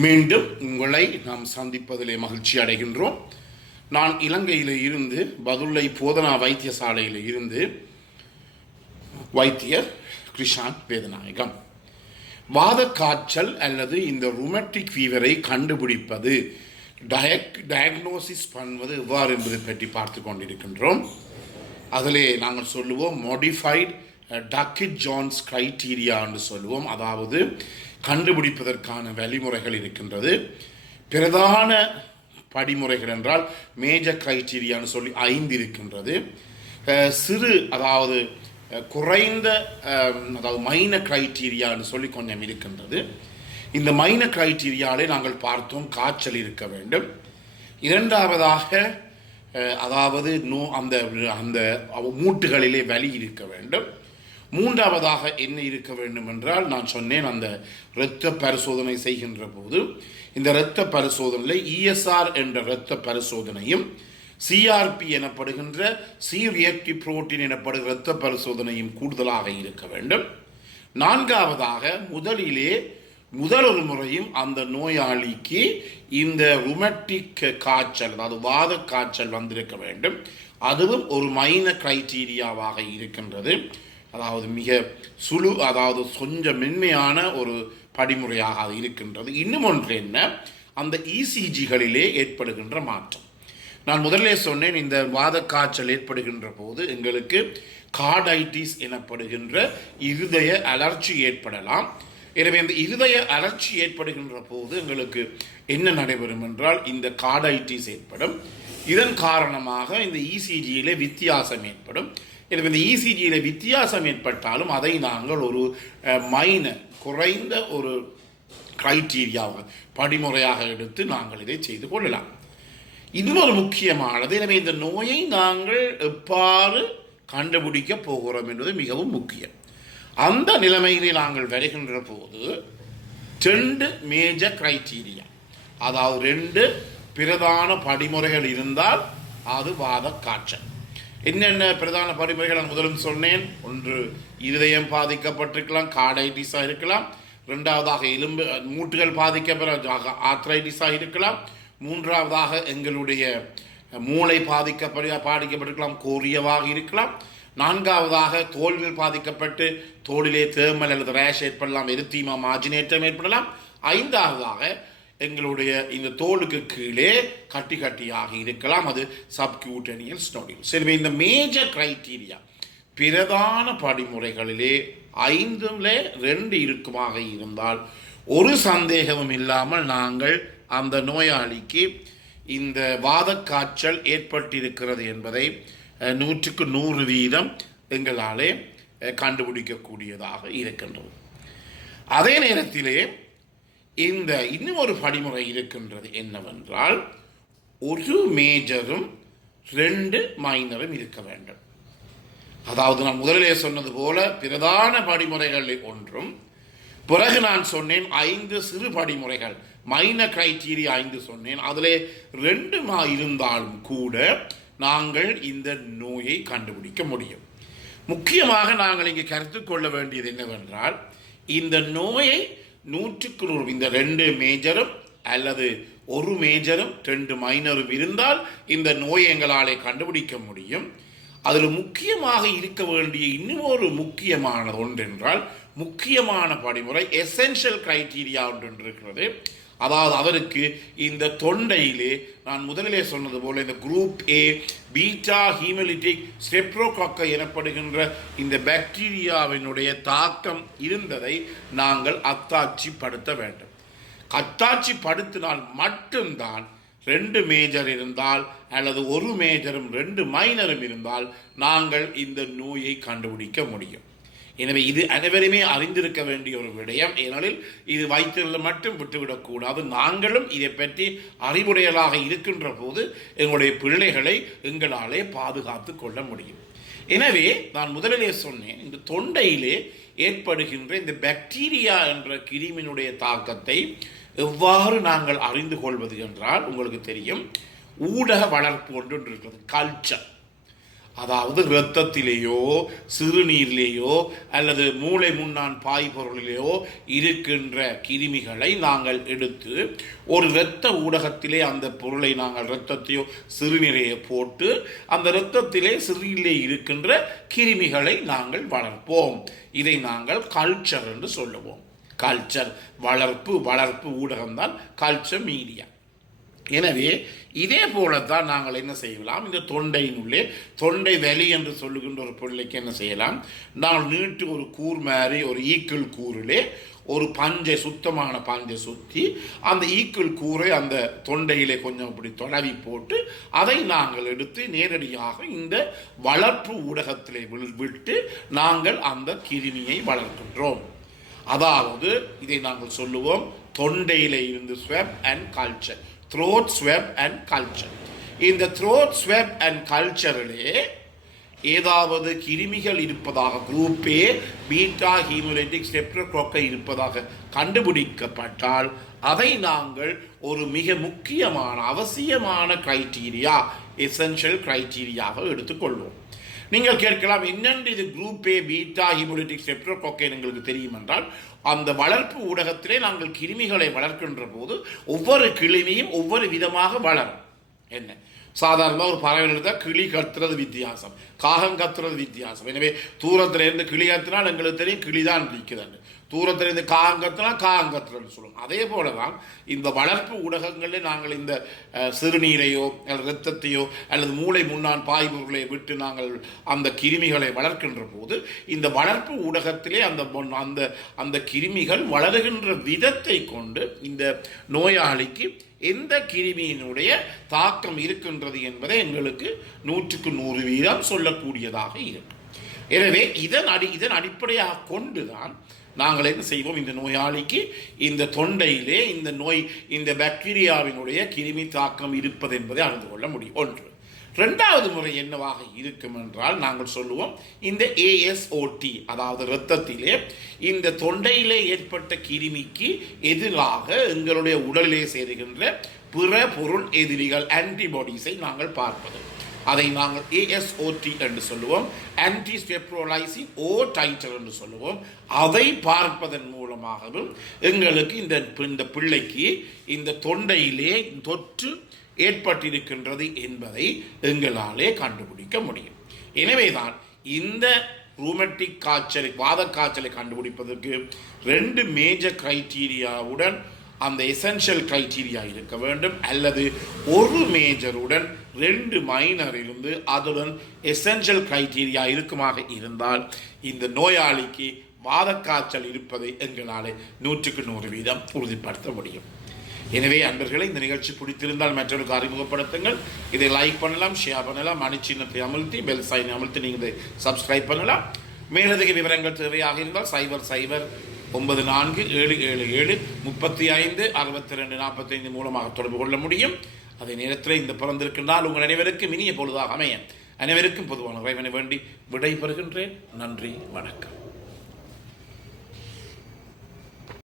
மீண்டும் உங்களை நாம் சந்திப்பதிலே மகிழ்ச்சி அடைகின்றோம். நான் இலங்கையில் இருந்து பதுளை போதனா வைத்தியசாலையில் இருந்து வைத்தியர் கிருஷாந்த் வேதநாயகம். வாத காய்ச்சல் அல்லது இந்த ருமட்டிக் ஃபீவரை கண்டுபிடிப்பது, டயக்னோசிஸ் பண்ணுவது எவ்வாறு என்பதை பற்றி பார்த்து கொண்டிருக்கின்றோம். அதிலே நாங்கள் சொல்லுவோம் மோடிஃபைட் டக்கிட் ஜான்ஸ் கிரைட்டீரியா என்று சொல்லுவோம். அதாவது கண்டுபிடிப்பதற்கான வழிமுறைகள் இருக்கின்றது. பிரதான படிமுறைகள் என்றால் மேஜர் கிரைட்டீரியான்னு சொல்லி 5 இருக்கின்றது. சிறு அதாவது குறைந்த அதாவது மைனர் கிரைட்டீரியான்னு சொல்லி கொஞ்சம் இருக்கின்றது. இந்த மைனர் கிரைட்டீரியாலே நாங்கள் பார்த்தோம் காய்ச்சல் இருக்க வேண்டும். இரண்டாவதாக அதாவது அந்த அந்த மூட்டுகளிலே வலி இருக்க வேண்டும். மூன்றாவதாக என்ன இருக்க வேண்டும் என்றால், நான் சொன்னேன் அந்த இரத்த பரிசோதனை செய்கின்ற போது இந்த இரத்த பரிசோதனையில் ESR என்ற இரத்த பரிசோதனையும் CRP எனப்படுகின்ற சி ரியாக்டிவ் புரோட்டீன் எனப்படுகிற இரத்த பரிசோதனையும் கூடுதலாக இருக்க வேண்டும். நான்காவதாக முதலொரு முறையும் அந்த நோயாளிக்கு இந்த ருமட்டிக் காய்ச்சல் அதாவது வாத காய்ச்சல் வந்திருக்க வேண்டும். அதுவும் ஒரு மைனர் கிரைட்டீரியாவாக இருக்கின்றது. அதாவது மிக அதாவது கொஞ்சம் மென்மையான ஒரு படிமுறையாக அது இருக்கின்றது. இன்னும் ஒன்று என்ன, அந்த ECGகளிலே ஏற்படுகின்ற மாற்றம். நான் முதல்ல சொன்னேன், இந்த வாத காய்ச்சல் ஏற்படுகின்ற போது எங்களுக்கு கார்டைட்டிஸ் எனப்படுகின்ற இருதய அலர்ச்சி ஏற்படலாம். எனவே இந்த இருதய அலர்ச்சி ஏற்படுகின்ற போது எங்களுக்கு என்ன நடைபெறும் என்றால் இந்த கார்டைட்டிஸ் ஏற்படும். இதன் காரணமாக இந்த ECGயிலே வித்தியாசம் ஏற்படும். எனவே இந்த ECGயில் வித்தியாசம் ஏற்பட்டாலும் அதை நாங்கள் ஒரு குறைந்த ஒரு கிரைட்டீரியாவாக படிமுறையாக எடுத்து நாங்கள் இதை செய்து கொள்ளலாம். இது ஒரு முக்கியமானது. எனவே இந்த நோயை நாங்கள் எவ்வாறு கண்டுபிடிக்க போகிறோம் என்பது மிகவும் முக்கியம். அந்த நிலைமையிலே நாங்கள் வருகின்ற போது 2 மேஜர் கிரைட்டீரியா, அதாவது 2 பிரதான படிமுறைகள் இருந்தால் அது வாத காய்ச்சல். என்னென்ன பிரதான படிமுறைகள் நான் முதலும் சொன்னேன். ஒன்று, இருதயம் பாதிக்கப்பட்டிருக்கலாம், கார்டைட்டிஸாக இருக்கலாம். இரண்டாவதாக மூட்டுகள் பாதிக்கப்பட்ட ஆர்த்ரைட்டிஸாக இருக்கலாம். மூன்றாவதாக எங்களுடைய மூளை பாதிக்கப்பட்டிருக்கலாம், கோரியவாக இருக்கலாம். நான்காவதாக தோல்கள் பாதிக்கப்பட்டு தோலிலே தேமல் அல்லது ரேஷ் ஏற்படலாம், எரித்தீமா மார்ஜினேட்டம் ஏற்படலாம். ஐந்தாவதாக எங்களுடைய இந்த தோலுக்கு கீழே கட்டியாக இருக்கலாம், அது சப்கியூட்டேனியஸ் நோடியூல்ஸ். எனவே இந்த மேஜர் கிரைட்டீரியா பிரதான படிமுறைகளிலே 5ல் 2 இருக்குமாக இருந்தால் ஒரு சந்தேகமும் இல்லாமல் நாங்கள் அந்த நோயாளிக்கு இந்த வாத காய்ச்சல் ஏற்பட்டிருக்கிறது என்பதை 100க்கு 100% எங்களாலே கண்டுபிடிக்கக்கூடியதாக இருக்கின்றது. அதே நேரத்திலே இந்த இன்னும் ஒரு படிமுறை இருக்கின்றது. என்னவென்றால், ஒரு மேஜரும் 2 மைனரும் இருக்க வேண்டும். அதாவது நான் முதலிலே சொன்னது போல பிரதான படிமுறைகளில் ஒன்றும், பிறகு நான் சொன்னேன் 5 சிறு படிமுறைகள், மைனர் கிரைட்டீரியா 5 சொன்னேன். அதிலே 2 இருந்தாலும் கூட நாங்கள் இந்த நோயை கண்டுபிடிக்க முடியும். முக்கியமாக நாங்கள் இங்கே கருத்து கொள்ள வேண்டியது என்னவென்றால், இந்த நோயை 100க்கு 100 இந்த 2 மேஜரும் அல்லது ஒரு மேஜரும் 2 மைனரும் இருந்தால் இந்த நோயை எங்களாலே கண்டுபிடிக்க முடியும். அதில் முக்கியமாக இருக்க வேண்டிய இன்னும் ஒரு முக்கியமான ஒன்றென்றால், முக்கியமான படிமுறை எசென்ஷியல் கிரைட்டீரியா ஒன்று இருக்கிறது. அதாவது அவருக்கு இந்த தொண்டையிலே நான் முதலிலே சொன்னது போல இந்த குரூப் A பீட்டா ஹீமோலிட்டிக் ஸ்டெப்ரோகாக்கை எனப்படுகின்ற இந்த பாக்டீரியாவினுடைய தாக்கம் இருந்ததை நாங்கள் அத்தாட்சிப்படுத்த வேண்டும். அத்தாட்சிப்படுத்தினால் மட்டும்தான் 2 மேஜர் இருந்தால் அல்லது ஒரு மேஜரும் 2 மைனரும் இருந்தால் நாங்கள் இந்த நோயை கண்டுபிடிக்க முடியும். எனவே இது அனைவருமே அறிந்திருக்க வேண்டிய ஒரு விடயம். ஏனெனில் இது வைத்தியர்கள் மட்டும் விட்டுவிடக்கூடாது. நாங்களும் இதை பற்றி அறிவுடையலாக இருக்கின்ற போது எங்களுடைய பிள்ளைகளை எங்களாலே பாதுகாத்து கொள்ள முடியும். எனவே நான் முதலிலே சொன்னேன், இந்த தொண்டையிலே ஏற்படுகின்ற இந்த பாக்டீரியா என்ற கிருமியினுடைய தாக்கத்தை எவ்வாறு நாங்கள் அறிந்து கொள்வது என்றால், உங்களுக்கு தெரியும், ஊடக வளர்ப்பு ஒன்று இருக்கிறது, கல்ச்சர். அதாவது இரத்தத்திலேயோ சிறுநீரிலேயோ அல்லது மூளை முன்னான் பாய்பொருளிலேயோ இருக்கின்ற கிருமிகளை நாங்கள் எடுத்து ஒரு இரத்த ஊடகத்திலே அந்த பொருளை நாங்கள் இரத்தத்தையோ சிறுநீரையோ போட்டு அந்த இரத்தத்திலே சிறுநீரிலே இருக்கின்ற கிருமிகளை நாங்கள் வளர்ப்போம். இதை நாங்கள் கல்ச்சர் என்று சொல்லுவோம். கல்ச்சர் வளர்ப்பு ஊடகம்தான் கல்ச்சர் மீடியா. எனவே இதே போலத்தான் நாங்கள் என்ன செய்யலாம், இந்த தொண்டையினுள்ளே தொண்டை வலி என்று சொல்லுகின்ற ஒரு பிள்ளைக்கு என்ன செய்யலாம், நாங்கள் நீட்டு ஒரு கூர் மாதிரி ஒரு ஈக்கிள் கூறிலே ஒரு பஞ்சை சுத்தமான பஞ்சை சுற்றி அந்த ஈக்கிள் கூரை அந்த தொண்டையிலே கொஞ்சம் இப்படி தொலைவி போட்டு அதை நாங்கள் எடுத்து நேரடியாக இந்த வளர்ப்பு ஊடகத்திலே விட்டு நாங்கள் அந்த கிருமியை வளர்க்கின்றோம். அதாவது இதை நாங்கள் சொல்லுவோம் தொண்டையிலே இருந்து swept and culture, throat swab and culture. இந்த throat swab and cultureலே ஏதாவது கிருமிகள் இருப்பதாக குரூப் ஏ பீட்டா ஹீமோலைட்டிக் ஸ்ட்ரெப்டோகோக்கை இருப்பதாக கண்டுபிடிக்கப்பட்டால் அதை நாங்கள் ஒரு மிக முக்கியமான அவசியமான கிரைட்டீரியா, எசென்ஷியல் கிரைட்டீரியாவை எடுத்துக்கொள்வோம். நீங்கள் கேட்கலாம், என்னென்று இது குரூப் ஏ பீட்டா ஹீமோலைட்டிக் ஸ்ட்ரெப்டோகோக்கை எங்களுக்கு தெரியும் என்றால், அந்த வளர்ப்பு ஊடகத்திலே நாங்கள் கிருமிகளை வளர்க்கின்ற போது ஒவ்வொரு கிருமியும் ஒவ்வொரு விதமாக வளரும். என்ன சாதாரணமாக ஒரு பறவைகள் தான் கிளி கத்துறது வித்தியாசம், காகம் கத்துறது வித்தியாசம். எனவே தூரத்திலிருந்து கிளி கத்தினால் எங்களுக்கு தெரியும் கிளிதான் நிற்குதுன்னு, தூரத்திலிருந்து காகம் கத்தினா காகம் கத்துறதுன்னு சொல்லுவோம். அதே போல தான் இந்த வளர்ப்பு ஊடகங்களில் நாங்கள் இந்த சிறுநீரையோ அல்லது இரத்தத்தையோ அல்லது மூளை முன்னான் பாய்பொருளை விட்டு நாங்கள் அந்த கிருமிகளை வளர்க்கின்ற போது இந்த வளர்ப்பு ஊடகத்திலே அந்த அந்த கிருமிகள் வளருகின்ற விதத்தை கொண்டு இந்த நோயாளிக்கு எந்த கிருமியினுடைய தாக்கம் இருக்கின்றது என்பதை எங்களுக்கு 100% சொல்லக்கூடியதாக இருக்கும். எனவே இதன் அடிப்படையாக கொண்டுதான் நாங்கள் என்ன செய்வோம், இந்த நோயாளிக்கு இந்த தொண்டையிலே இந்த பாக்டீரியாவினுடைய கிருமி தாக்கம் இருப்பது என்பதை அறிந்து கொள்ள முடியும். ஒன்று. இரண்டாவது முறை என்னவாக இருக்கும் என்றால், நாங்கள் சொல்லுவோம் இந்த ASOT, அதாவது இரத்தத்திலே இந்த தொண்டையிலே ஏற்பட்ட கிருமிக்கு எதிராக எங்களுடைய உடலிலே சேருகின்ற பிற பொருள் எதிரிகள் ஆன்டிபாடிஸை நாங்கள் பார்ப்பது. அதை நாங்கள் ASOT என்று சொல்லுவோம், ஆன்டி ஸ்டெப்ரோலைசின் ஓ டைட்டர் என்று சொல்லுவோம். அதை பார்ப்பதன் மூலமாகவும் எங்களுக்கு இந்த பிள்ளைக்கு இந்த தொண்டையிலே தொற்று ஏற்பட்டிருக்கின்றது என்பதை எங்களாலே கண்டுபிடிக்க முடியும். எனவேதான் இந்த ரூமட்டிக் காய்ச்சல், வாத காய்ச்சலை கண்டுபிடிப்பதற்கு 2 மேஜர் கிரைட்டீரியாவுடன் அந்த எசென்ஷியல் கிரைட்டீரியா இருக்க வேண்டும், அல்லது ஒரு மேஜருடன் 2 மைனர் இருந்து அதுடன் எசென்ஷியல் கிரைட்டீரியா இருக்குமாக இருந்தால் இந்த நோயாளிக்கு வாத காய்ச்சல் இருப்பதை எங்களால் 100% உறுதிப்படுத்த முடியும். எனவே அன்பர்களே, இந்த நிகழ்ச்சி பிடித்திருந்தால் மற்றவருக்கு அறிமுகப்படுத்துங்கள். இதை லைக் பண்ணலாம், ஷேர் பண்ணலாம், மணிச்சின்னத்தை அமுழ்த்தி பெல் சைனை அமுழ்த்தி நீங்கள் இதை சப்ஸ்கிரைப் பண்ணலாம். மேலதிக விவரங்கள் தேவையாக இருந்தால் 00-947-735-62-45 மூலமாக தொடர்பு கொள்ள முடியும். அதே நேரத்தில் இந்த பிறந்திருக்கின்றால் உங்கள் அனைவருக்கும் இனிய பொழுதாக அமைய அனைவருக்கும் பொதுவான இறைவனை வேண்டி விடை பெறுகின்றேன். நன்றி, வணக்கம்.